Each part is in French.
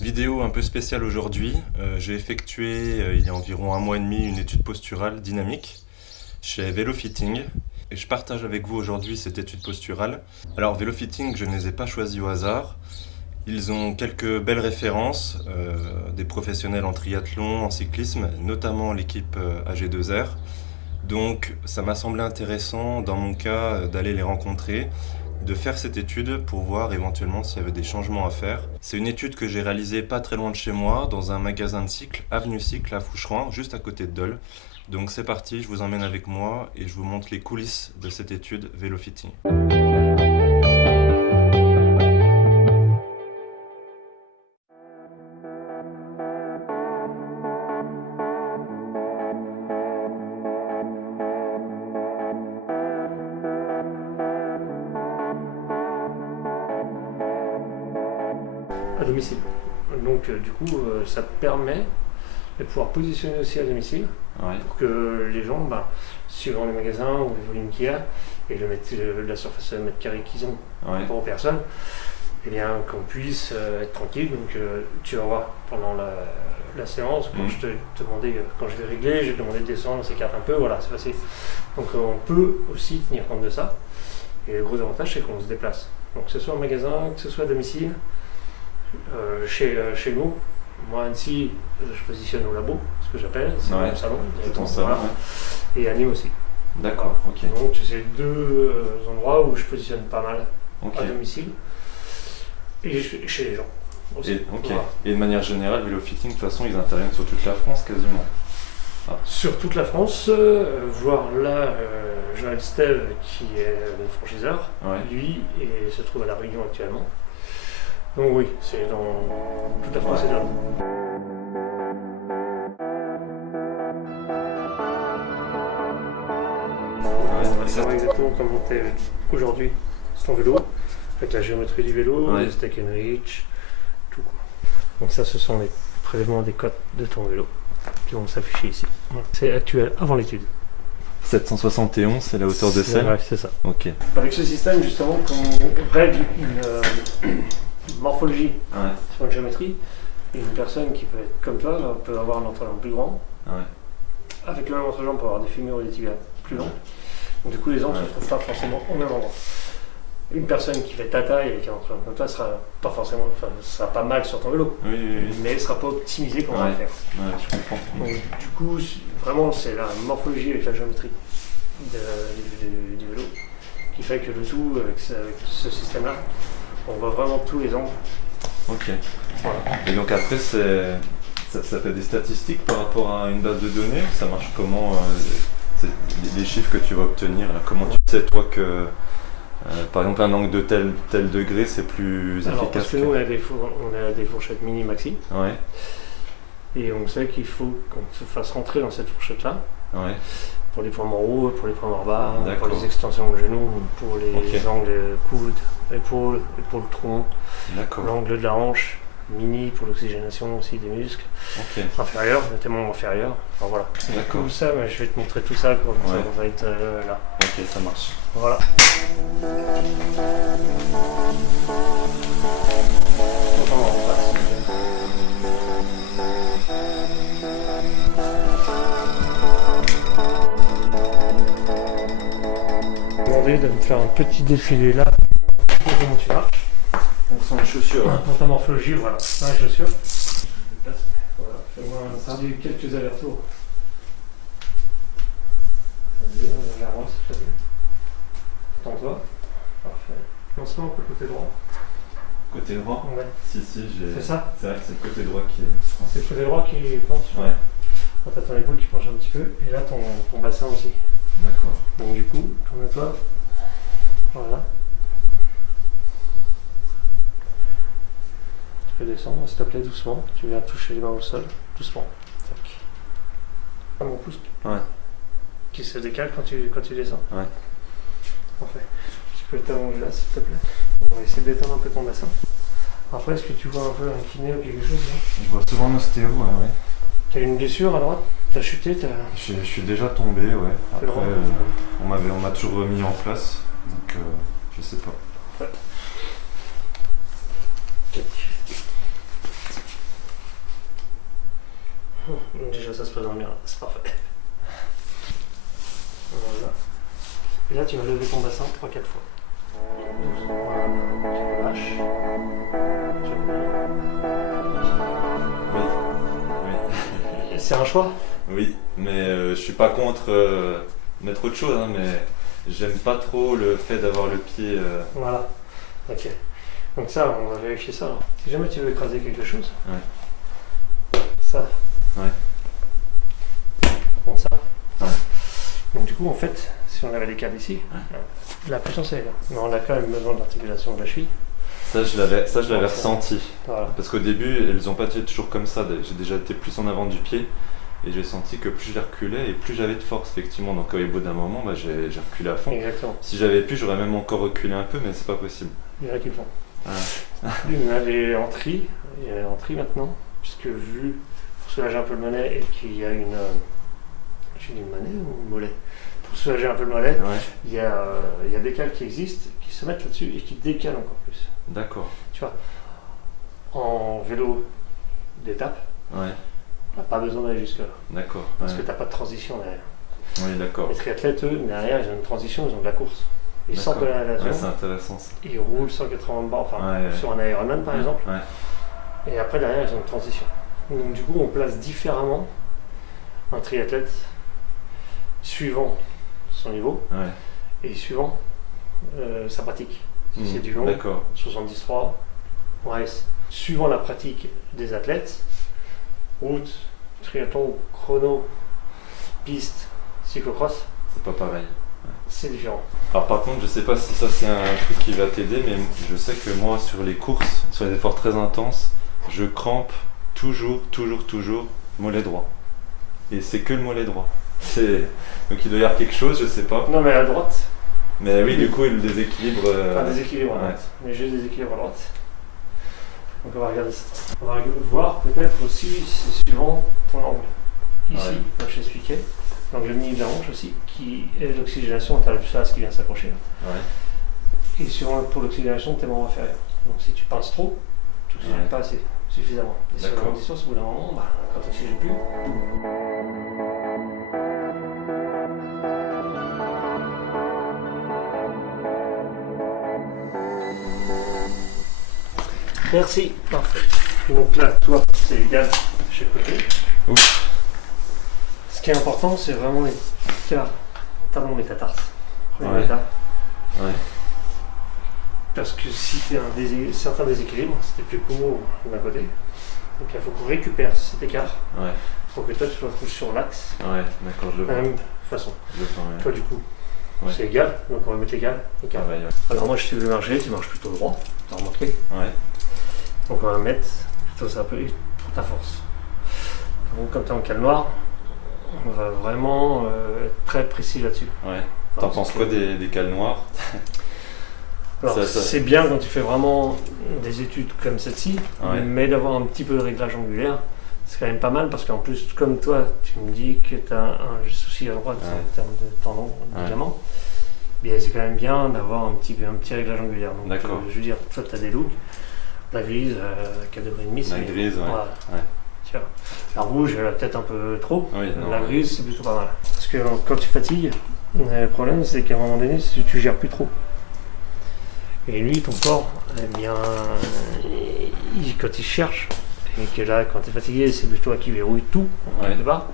Vidéo un peu spéciale aujourd'hui. J'ai effectué il y a environ un mois et demi une étude posturale dynamique chez VeloFitting et je partage avec vous aujourd'hui cette étude posturale. Alors VeloFitting, je ne les ai pas choisis au hasard. Ils ont quelques belles références, des professionnels en triathlon, en cyclisme, notamment l'équipe AG2R. Donc ça m'a semblé intéressant dans mon cas d'aller les rencontrer, de faire cette étude pour voir éventuellement s'il y avait des changements à faire. C'est une étude que j'ai réalisée pas très loin de chez moi, dans un magasin de cycle, Avenue Cycle à Foucheron, juste à côté de Dole. Donc c'est parti, je vous emmène avec moi et je vous montre les coulisses de cette étude VeloFitting. À domicile. Donc du coup, ça permet de pouvoir positionner aussi à domicile pour que les gens, suivant les magasins ou les volumes qu'il y a et la surface de mètre carré qu'ils ont par rapport aux personnes, et bien qu'on puisse être tranquille. Donc tu vas voir pendant la séance, quand je te demandais, quand je vais régler, je vais te demander de descendre, on s'écarte un peu, voilà, c'est facile. Donc on peut aussi tenir compte de ça. Et le gros avantage, c'est qu'on se déplace. Donc que ce soit au magasin, que ce soit à domicile, chez nous, moi Annecy, je positionne au labo, ce que j'appelle, c'est mon salon. C'est ton salon, voilà. Et à Nîmes aussi. D'accord, ok. Donc c'est deux endroits où je positionne pas mal à domicile et chez les gens aussi. Voilà. Et de manière générale, VeloFitting, de toute façon, ils interviennent sur toute la France quasiment. Sur toute la France, voire là, Joël Steve, qui est le franchiseur, lui se trouve à La Réunion actuellement. Donc oui, c'est dans toute la France et là. Savoir exactement comment tu es aujourd'hui sur ton vélo, avec la géométrie du vélo, le stack and reach, tout quoi. Donc ça, ce sont les prélèvements des cotes de ton vélo qui vont s'afficher ici. C'est actuel avant l'étude. 771, c'est la hauteur de selle. Ouais, c'est ça. Ok. Avec ce système, justement, quand on règle une morphologie sur une géométrie, une personne qui peut être comme toi peut avoir un entrejambe plus grand. Avec le même entrejambe, on peut avoir des fémurs et des tibias plus longs. Donc, du coup, les angles ne se trouvent pas forcément au même endroit. Une personne qui fait ta taille avec un entrejambe comme toi sera pas forcément, sera pas mal sur ton vélo, mais elle sera pas optimisée comme on va le faire. Je comprends. Donc, du coup, vraiment, c'est la morphologie avec la géométrie du vélo qui fait que le tout, avec ce système-là, on voit vraiment tous les angles. Ok. Voilà. Et donc après, ça fait des statistiques par rapport à une base de données. Ça marche comment les chiffres que tu vas obtenir là, comment tu sais toi que par exemple un angle de tel degré c'est plus efficace? Parce que nous on a des fourchettes mini maxi. Et on sait qu'il faut qu'on se fasse rentrer dans cette fourchette là. Pour les points moraux, pour les points morts, pour les extensions de genoux, pour les angles coudes, épaules tronc, l'angle de la hanche, mini pour l'oxygénation aussi des muscles, inférieurs, notamment inférieurs. Enfin, voilà. Tout ça, je vais te montrer tout ça quand on va être là. Ok, ça marche. Voilà. De me faire un petit défilé là pour comment tu vas. Donc sans les chaussures. Pour ta morphologie, voilà, sans les chaussures. Voilà, fais-moi quelques allers-retours. Vas-y, j'avance, s'il te plaît. Tends-toi. Parfait. Lancement pour le côté droit. Côté droit? Ouais. Si, j'ai. C'est ça? C'est vrai que c'est le côté droit qui est. C'est le côté droit qui penche. Quand t'as ton épaule qui penche un petit peu, et là ton bassin aussi. D'accord. Donc du coup, tourne-toi. Voilà. Tu peux descendre, s'il te plaît, doucement. Tu viens toucher les mains au sol, doucement. Tac. Ah, mon pouce. Qui se décale quand tu descends. Parfait. Tu peux t'allonger là, s'il te plaît. On va essayer de détendre un peu ton bassin. Après, est-ce que tu vois un peu un kiné ou quelque chose là? Je vois souvent un ostéo, T'as une blessure à droite? T'as chuté? Je suis déjà tombé, Après, on m'a toujours remis en place, donc je sais pas. Déjà ça se présente bien, c'est parfait. Voilà. Et là tu vas lever ton bassin 3-4 fois. Voilà. Tu lâches. Oui. Oui. C'est un choix. Oui, mais je suis pas contre mettre autre chose, hein, mais j'aime pas trop le fait d'avoir le pied. Voilà. Ok. Donc ça, on va vérifier ça. Alors. Si jamais tu veux écraser quelque chose, ça. Bon, ça. Donc du coup, en fait, si on avait les câbles ici, la pression c'est là. Mais on a quand même besoin de l'articulation de la cheville. Ça, je l'avais ressenti. Voilà. Parce qu'au début, elles ont pas été toujours comme ça. J'ai déjà été plus en avant du pied. Et j'ai senti que plus je les reculais et plus j'avais de force, effectivement. Donc au bout d'un moment, j'ai reculé à fond. Exactement. Si j'avais pu, j'aurais même encore reculé un peu, mais c'est pas possible. Il y en a qui le font. On a les entrées. Il y a les entrées maintenant. Puisque vu, pour soulager un peu le mollet et qu'il y a une... j'ai dit une monnaie ou une mollet? Pour soulager un peu le mollet, il y a des cales qui existent, qui se mettent là-dessus et qui décalent encore plus. D'accord. Tu vois, en vélo d'étape, on n'a pas besoin d'aller jusque-là. D'accord. Parce que tu n'as pas de transition derrière. Oui, d'accord. Les triathlètes, eux, derrière, ils ont une transition, ils ont de la course. Ils sentent de la relation. C'est intéressant ça. Ils roulent 180 barres, sur un Ironman par exemple. Et après, derrière, ils ont une transition. Donc, du coup, on place différemment un triathlète suivant son niveau et suivant sa pratique. Si c'est du long, 73, on reste suivant la pratique des athlètes, route, triathlon, chrono, piste, cyclocross. C'est pas pareil. C'est différent. Alors par contre, je sais pas si ça c'est un truc qui va t'aider, mais je sais que moi sur les courses, sur les efforts très intenses, je crampe toujours mollet droit. Et c'est que le mollet droit. Donc il doit y avoir quelque chose, je sais pas. Non mais à droite. Mais oui, du coup, le déséquilibre. Pas déséquilibre à droite, mais j'ai déséquilibre à droite. Donc on va regarder ça. On va voir peut-être aussi, c'est suivant ton angle. Ici, comme je t'expliquais, l'angle mini de la hanche aussi, qui est l'oxygénation, tu as le psoas qui vient s'accrocher. Et suivant pour l'oxygénation de tes membres inférieurs. Donc si tu pinces trop, tu n'oxygènes pas assez, suffisamment. Et sur la longue distance, au bout d'un moment, quand tu n'oxygènes plus. Merci, parfait. Donc là, toi, c'est égal de chaque côté. Ce qui est important, c'est vraiment les talons métatarses. Premier état. Parce que si tu as un certain déséquilibre, c'était plus court d'un côté. Donc il faut qu'on récupère cet écart pour que toi tu te retrouves sur l'axe. D'accord, je le vois. De la même façon. Toi du coup, Ouais. C'est égal, donc on va mettre l'égal. Ah ouais, ouais. Alors moi je t'ai vu marcher, tu marches plutôt droit, t'as remarqué. Ouais. Donc on va mettre plutôt ça un peu pour ta force. Donc comme tu es en cale noir, on va vraiment être très précis là-dessus. Ouais. T'en penses quoi des cales noires? Alors c'est bien quand tu fais vraiment des études comme celle-ci, ouais. Mais d'avoir un petit peu de réglage angulaire, c'est quand même pas mal parce qu'en plus, comme toi, tu me dis que tu as un souci à droite en termes de tendon, de ligament, mais c'est quand même bien d'avoir un petit réglage angulaire. Donc, d'accord. Je veux dire, toi tu as des looks, la grise, 4,5 degrés, la grise, voilà. Ouais. Tiens. La rouge, elle a peut-être un peu trop, oui, la grise, c'est plutôt pas mal. Parce que quand tu fatigues, le problème c'est qu'à un moment donné, tu gères plus trop. Et lui, ton corps, eh bien, quand il cherche, et que là, quand tu es fatigué, c'est plutôt toi qui verrouille tout, quelque part,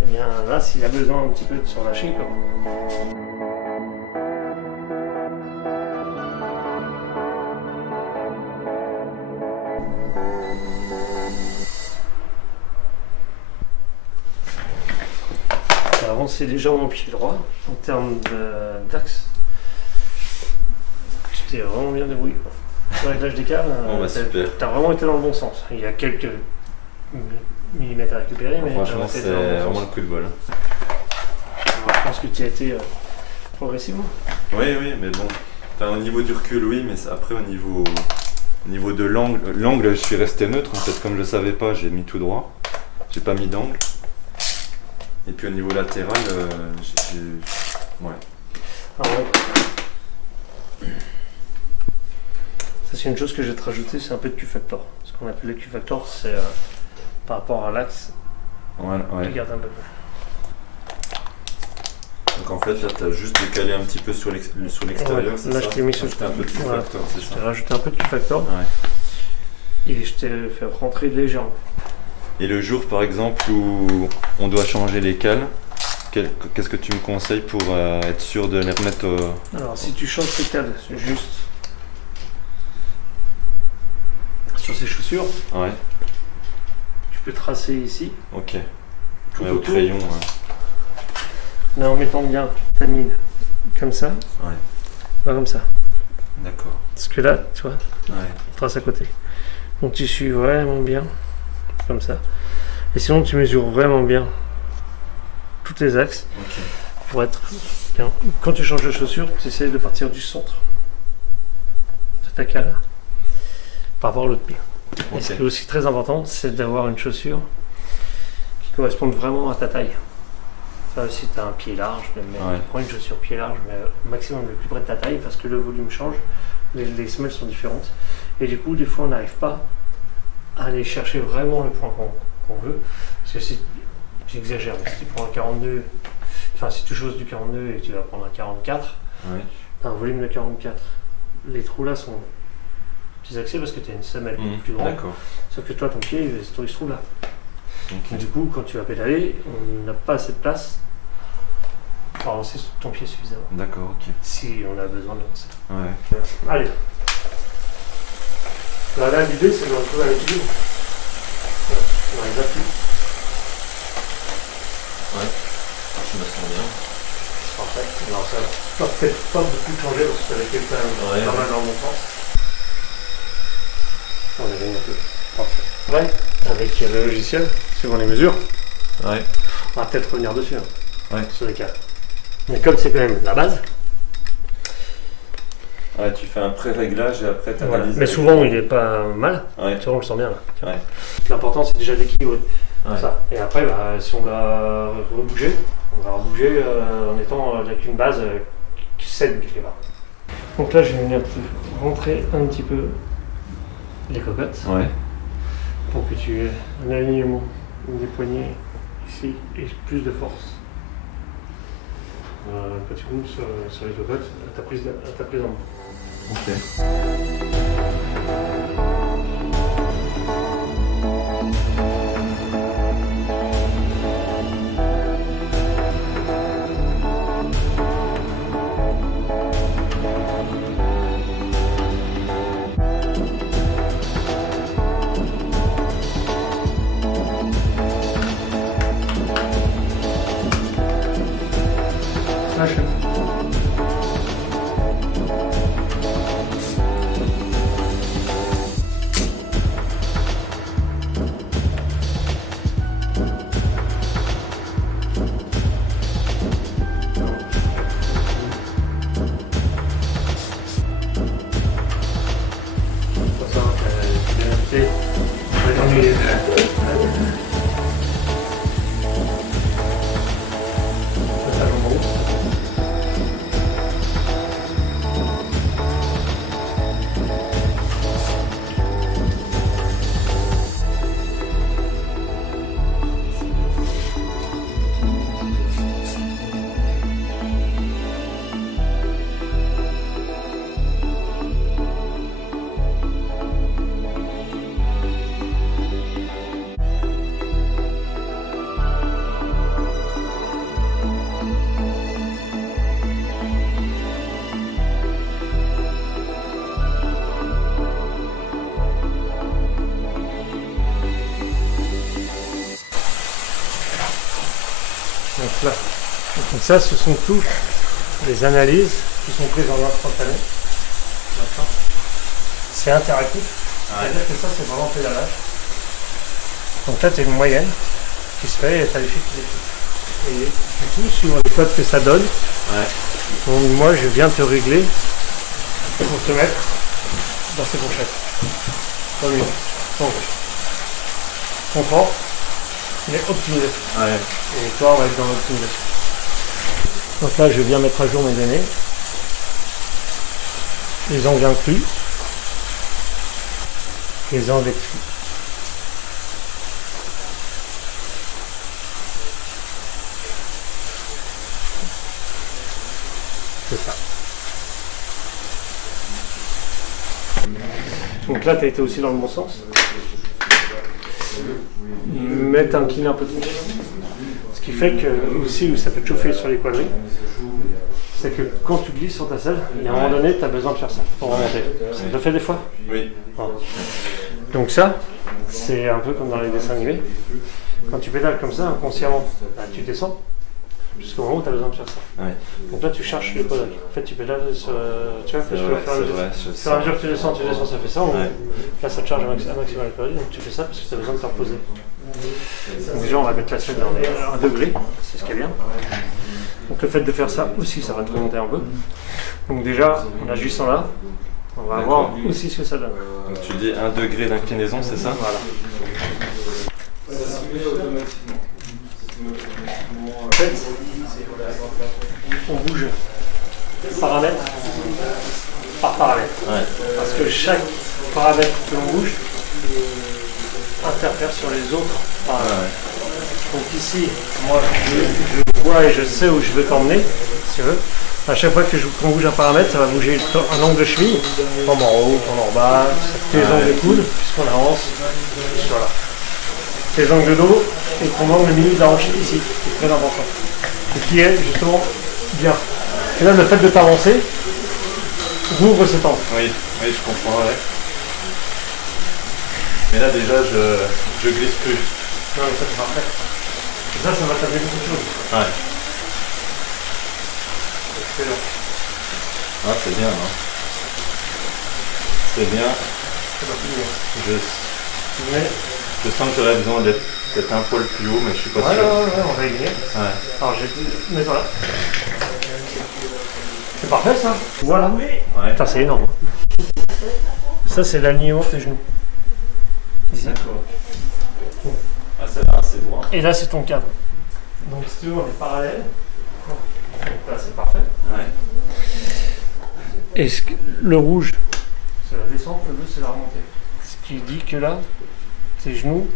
eh bien là, s'il a besoin un petit peu de se relâcher, quoi. Tu as avancé légèrement au pied droit, en termes d'axe. Tu t'es vraiment bien débrouillé. Le réglage des cales, tu as vraiment été dans le bon sens. Il y a quelques millimètres à récupérer, mais franchement, c'est vraiment le coup de bol. Je pense que tu as été progressivement. Oui, mais bon. Enfin, au niveau du recul, oui, mais après, au niveau de l'angle, je suis resté neutre. En fait, comme je ne savais pas, j'ai mis tout droit. J'ai pas mis d'angle. Et puis au niveau latéral, ouais. Ça, c'est une chose que je vais te rajouter, c'est un peu de Q-factor. Ce qu'on appelle le Q-factor, c'est par rapport à l'axe Voilà, ouais. Tu gardes un peu. Donc en fait, là, tu as juste décalé un petit peu sur l'extérieur, Ouais, c'est là, ça? je t'ai mis sur un peu de voilà. Q-Factor, c'est Je ça? t'ai rajouté un peu de Q-Factor. Ouais. Et je t'ai fait rentrer légèrement. Et le jour, par exemple, où on doit changer les cales, qu'est-ce que tu me conseilles pour être sûr de les remettre au... Alors, si tu changes tes cales, juste sur ces chaussures, Ouais, tu peux tracer ici, ok. tout Ouais, au autour. crayon, ouais. Là, en mettant bien ta mine comme ça, Ouais. pas comme ça. D'accord. Parce que là, tu vois, Ouais. on trace à côté. Donc, tu suis vraiment bien, comme ça. Et sinon, tu mesures vraiment bien tous tes axes Ok. pour être bien. Quand tu changes de chaussure, tu essaies de partir du centre de ta cale par rapport à l'autre pied. Et ce qui est aussi très important, c'est d'avoir une chaussure qui corresponde vraiment à ta taille. Ça, si tu as un pied large, prends une chaussure pied large, mais au maximum le plus près de ta taille parce que le volume change, les semelles sont différentes. Et du coup, des fois, on n'arrive pas à aller chercher vraiment le point qu'on veut. Parce que si, j'exagère, mais si tu prends un 42, enfin si tu chausses du 42 et que tu vas prendre un 44, tu as un volume de 44. Les trous là sont plus axés parce que tu as une semelle plus grande. Sauf que toi, ton pied, il se trouve là. Okay. Du coup, quand tu vas pédaler, on n'a pas assez de place pour avancer ton pied suffisamment. D'accord, ok. Si on a besoin d'avancer. Ouais. Allez. Là, l'idée, c'est de retrouver un équilibre. On n'arrive plus. Ouais. Je me sens bien. Parfait. Alors ça va peut-être pas beaucoup changer parce que ça avait fait quand même pas mal dans mon sens. On a gagné un peu. Parfait. Ouais, avec le logiciel, suivant les mesures, on va peut-être revenir dessus sur les cas. Mais comme c'est quand même la base. Ouais, tu fais un pré-réglage et après tu analyses. Mais souvent il est pas mal. Souvent on le sent bien là. L'important c'est déjà d'équilibrer ça. Et après, si on va rebouger, on va rebouger en étant avec une base qui cède quelque part. Donc là, je vais venir te rentrer un petit peu les cocottes pour que tu aies un alignement des poignets ici et plus de force. Quand tu roules sur les cocottes, à ta prise en main. Ok. Là. Donc ça, ce sont toutes les analyses qui sont prises en instantané. C'est interactif, c'est-à-dire que ça, c'est vraiment pédalage. Donc là, tu as une moyenne qui se fait et tu as les chiffres qui défilent. Et du coup, suivant les codes que ça donne, donc moi, je viens te régler pour te mettre dans ces fourchettes. Comme une. Donc, confort. Il est optimisé. Et toi, on va être dans l'optimisation. Donc là, je viens mettre à jour mes données. Les angles inclus. Les angles exclus. C'est ça. Donc là, tu as été aussi dans le bon sens. Mais t'inclines un peu trop. Ce qui fait que, aussi, où ça peut te chauffer sur les quadrilles, c'est que quand tu glisses sur ta selle, il y a un moment donné, tu as besoin de faire ça pour remonter. Ça te le fait des fois? Oui. Voilà. Donc ça, c'est un peu comme dans les dessins animés. Quand tu pédales comme ça, inconsciemment, tu descends jusqu'au moment où tu as besoin de faire ça. Ouais. Donc là, tu cherches le podage. En fait, tu pédales sur... Tu vois, au fur et à mesure que tu descends, ça fait ça. Ouais. Là, ça te charge un maximum le podage. Donc tu fais ça parce que tu as besoin de te reposer. Donc déjà, on va mettre la selle dans 1 degré. C'est ce qui est bien. Donc le fait de faire ça aussi, ça va te remonter un peu. Donc déjà, en agissant là, on va voir aussi ce que ça donne. Donc tu dis 1 degré d'inclinaison, c'est ça? Voilà. En fait, on bouge paramètre par paramètre. Ouais. Parce que chaque paramètre que l'on bouge interfère sur les autres paramètres. Ouais. Donc ici, moi, je vois et je sais où je veux t'emmener, si tu veux. À chaque fois qu'on bouge un paramètre, ça va bouger un angle de cheville, tombe en haut, tombe en bas, tes angles de coude, puisqu'on avance, voilà. Tes angles de dos et ton angle mini de la hanche ici, qui est très important. Et qui est justement bien. Et là, le fait de t'avancer, ouvre cet angle. Oui, oui, je comprends, ouais. Mais là déjà, je glisse plus. Non, mais ça c'est parfait. Et ça va t'amener beaucoup de choses. Ouais. Excellent. Ah, c'est bien, hein. C'est bien. C'est pas fini. Je sens que j'aurais besoin d'être peut-être un poil plus haut, mais je suis pas sûr. Ouais, on va y venir. Ouais. Alors, je vais mettre là. C'est parfait ça. Voilà. Ouais. Putain, c'est énorme. Ça, c'est l'alignement de tes genoux. Ici. D'accord. Ah, c'est là, c'est droit. Et là, c'est ton cadre. Donc, si tu veux, on est parallèle. Donc là, c'est parfait. Ouais. Et le rouge, c'est la descente, le bleu, c'est la remontée. Ce qui dit que là, tes genoux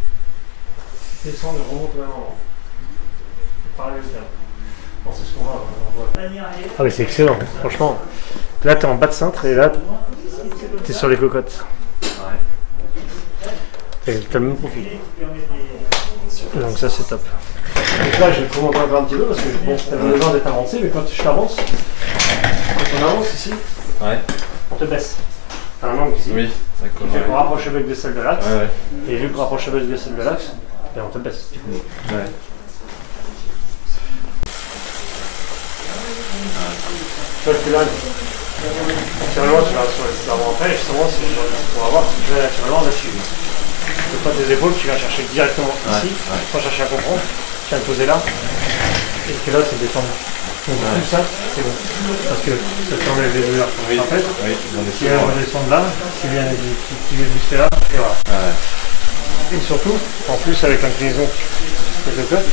descendent et remontent au même moment. C'est parallèle au cadre. Bon, c'est ce qu'on voit. Ah oui, c'est excellent, franchement. Là, tu es en bas de cintre et là, tu es sur les cocottes. Ouais. Tu as le même profil. Donc ça, c'est top. Donc là, je vais te remonter encore un petit peu parce que bon, tu as besoin d'être avancé, mais quand je t'avance, quand on avance ici, Ouais. on te baisse. Tu as un angle ici. Oui, d'accord. Qui fait qu'on rapproche le bec de celle de l'axe. Ouais, ouais. Et vu qu'on rapproche le bec de celle de l'axe, ben on te baisse. Ouais. Tu vois, là, naturellement, tu vas sur l'avant après, justement, on va voir si tu vas naturellement là-dessus. Le poids des épaules, tu vas chercher directement ici, sans chercher à comprendre, tu vas le poser là, et que là, c'est descendu. Donc tout ça, c'est bon. Parce que ça t'enlève les douleurs. Oui, En fait, oui, tu viens redescendre là, tu viens jusqu'à là, et voilà. Ouais. Et surtout, en plus avec l'inclinaison que je fais,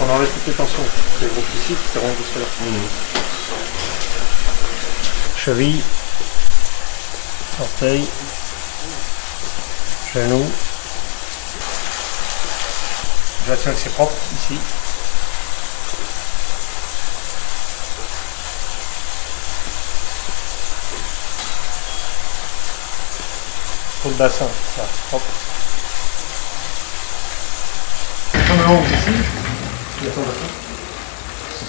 on enlève toutes les tensions. Les groupes ici, qui seront jusque là. Cheville, orteil, genou. Je vais que c'est propre ici. Pour le bassin, ça, propre. Ton long ici, il y a ton bassin.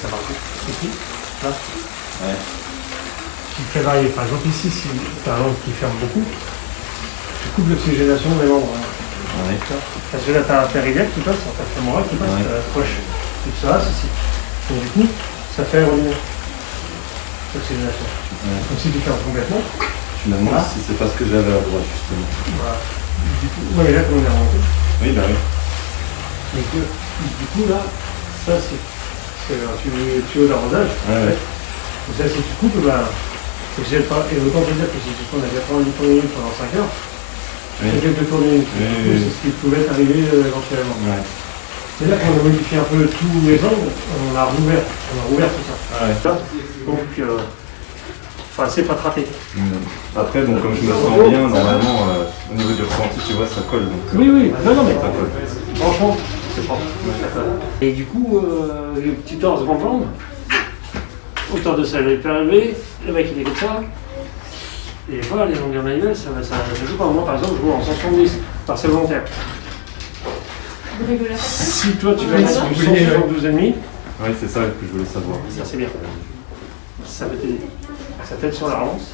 Ça marche. Ici, là. Ouais. Qui fait varier. Par exemple, ici, si tu as un angle qui ferme beaucoup, tu coupes l'oxygénation des membres. Ouais. Parce que là, tu as un péridiaque qui passe, un femoral qui passe, tu as la poche qui se passe ici. Donc, du coup, ça fait revenir l'oxygénation. Ouais. Donc, si tu fermes complètement, Je me demande si c'est parce que j'avais à droite, justement. voilà. Du coup, ouais, mais là, comme on est remonté. Oui, bah oui. Et que, du coup, là, ça, c'est un tuyau d'arrosage. Ouais, ouais. Et ça, si tu coupes, bah, c'est que j'ai pas. Et autant te dire que si tu prends la 90 minutes pendant 5 heures, tu fais quelques tours de minutes. Oui. C'est ce qui pouvait t'arriver éventuellement. Ouais. C'est là qu'on a modifié un peu tous les angles, on a rouvert tout ça. Ah ouais. Donc, c'est pas trappé. Après, bon, comme je me sens bien, normalement, au niveau du ressenti, tu vois, ça colle. Donc, Oui, non, mais ça colle. franchement, c'est propre. Et du coup, les petits torses grand jambes, hauteur de selle hyper élevée, le mec il est comme ça. Et voilà, les longueurs manivelles, ça joue pas. Moi par exemple, je joue en 170, par c'est volontaire. Si toi tu vas mettre du 172,5, oui, c'est ça que je voulais savoir. ça c'est bien. Ça va t'aider. Ça t'aide sur la relance.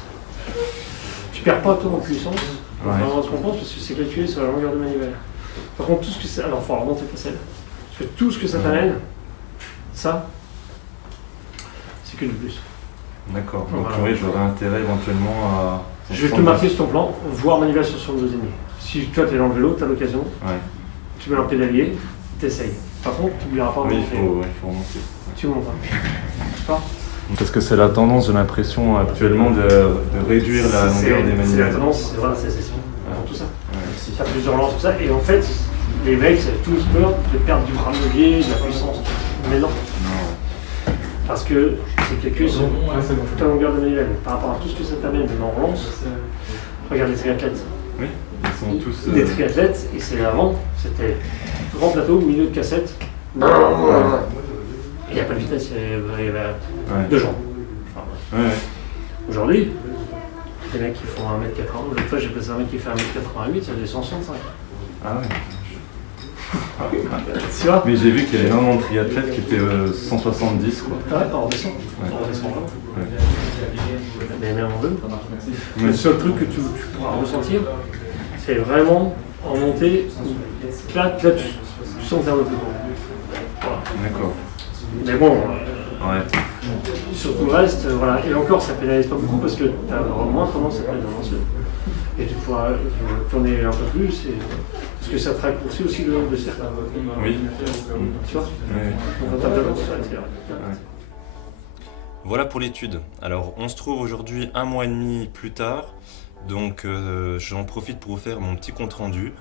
Tu perds pas toi en puissance, vraiment ce qu'on pense, parce que c'est calculé sur la longueur de manivelle. Par contre, tout ce que ça. Alors, il faut remonter ta selle. Parce que tout ce que ça t'amène, ça, c'est que du plus. D'accord. Donc, oui, j'aurais intérêt éventuellement à. Je vais te marquer sur ton plan, voir manivelle sur 72,5. Si toi tu es dans le vélo, tu as l'occasion, tu mets un pédalier, tu essayes. Par contre, tu n'oublieras pas de monter. Il faut remonter. Tu montes. Pas Parce que c'est la tendance, j'ai l'impression actuellement de réduire la longueur des manivelles. C'est la tendance, voilà, c'est tout ça. Il y a plusieurs lances, tout ça, et en fait, les mecs, ils avaient tous peur de perdre du bras de levier, de la puissance. Mais non. Parce que c'est calculé sur toute la longueur de manivelle. Par rapport à tout ce que ça t'amène, même en relance, regarde les triathlètes. Oui, ils sont tous. Les triathlètes, et c'est avant, c'était grand plateau, milieu de cassette. Il n'y a pas de vitesse, il y avait 2 jambes. Aujourd'hui, les mecs qui font 1m80, l'autre fois j'ai passé un mec qui fait 1m88, ça fait 165. Ah ouais. Tu vois? Mais j'ai vu qu'il y avait énormément de triathlètes qui étaient 170 quoi. Ah ouais, on redescend. On redescend là. Mais même en deux. Le seul truc que tu pourras ressentir, c'est vraiment en montée, là tu sens que t'es un peu plus gros. Voilà. D'accord. Mais bon, surtout le reste, voilà. Et encore, ça pénalise pas beaucoup parce que tu as moins tendance à pédaler dans l'ancien. Et tu pourras tourner un peu plus, parce que ça te raccourcit aussi le nombre de cercles. Oui. Tu vois? Donc en termes d'avance, c'est Voilà pour l'étude. Alors, on se trouve aujourd'hui 1 mois et demi plus tard. Donc, j'en profite pour vous faire mon petit compte rendu.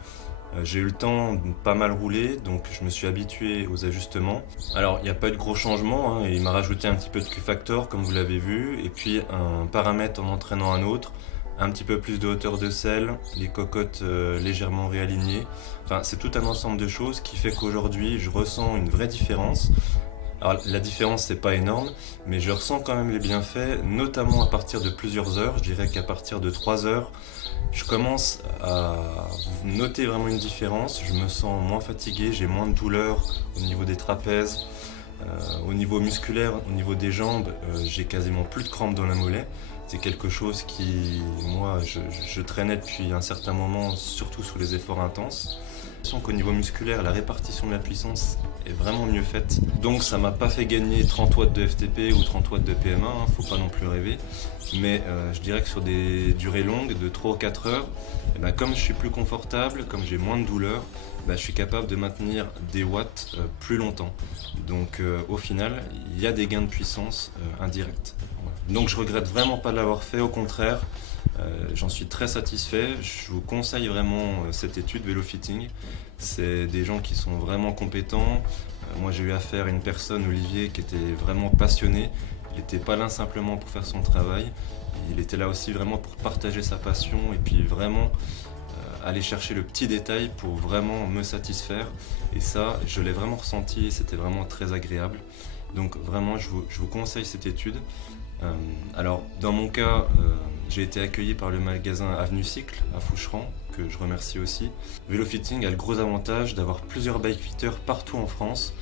J'ai eu le temps de pas mal rouler, donc je me suis habitué aux ajustements. Alors, il n'y a pas eu de gros changements, il m'a rajouté un petit peu de Q-Factor, comme vous l'avez vu, et puis un paramètre en entraînant un autre, un petit peu plus de hauteur de selle, les cocottes légèrement réalignées. Enfin, c'est tout un ensemble de choses qui fait qu'aujourd'hui, je ressens une vraie différence. Alors, la différence, c'est pas énorme, mais je ressens quand même les bienfaits, notamment à partir de plusieurs heures. Je dirais qu'à partir de 3 heures, je commence à noter vraiment une différence. Je me sens moins fatigué, j'ai moins de douleur au niveau des trapèzes, au niveau musculaire, au niveau des jambes, j'ai quasiment plus de crampes dans la mollet. C'est quelque chose qui, moi, je traînais depuis un certain moment, surtout sous les efforts intenses. J'ai l'impression qu'au niveau musculaire, la répartition de la puissance est vraiment mieux faite. Donc ça m'a pas fait gagner 30 watts de FTP ou 30 watts de PMA, faut pas non plus rêver. Mais je dirais que sur des durées longues, de 3 ou 4 heures, comme je suis plus confortable, comme j'ai moins de douleur, je suis capable de maintenir des watts plus longtemps. Donc au final, il y a des gains de puissance indirects. Donc je regrette vraiment pas de l'avoir fait, au contraire, j'en suis très satisfait. Je vous conseille vraiment cette étude VéloFitting. C'est des gens qui sont vraiment compétents. Moi j'ai eu affaire à une personne, Olivier, qui était vraiment passionné. Il n'était pas là simplement pour faire son travail, il était là aussi vraiment pour partager sa passion et puis vraiment aller chercher le petit détail pour vraiment me satisfaire. Et ça, je l'ai vraiment ressenti et c'était vraiment très agréable. Donc vraiment, je vous conseille cette étude. Alors, dans mon cas, j'ai été accueilli par le magasin Avenue Cycle à Foucheran, que je remercie aussi. VéloFitting a le gros avantage d'avoir plusieurs bikefitters partout en France.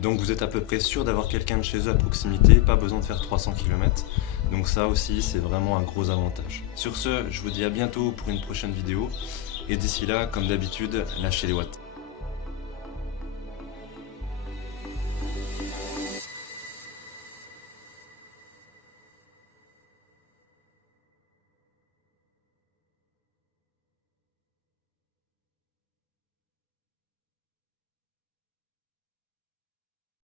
Donc vous êtes à peu près sûr d'avoir quelqu'un de chez eux à proximité, pas besoin de faire 300 km. Donc ça aussi, c'est vraiment un gros avantage. Sur ce, je vous dis à bientôt pour une prochaine vidéo. Et d'ici là, comme d'habitude, lâchez les watts.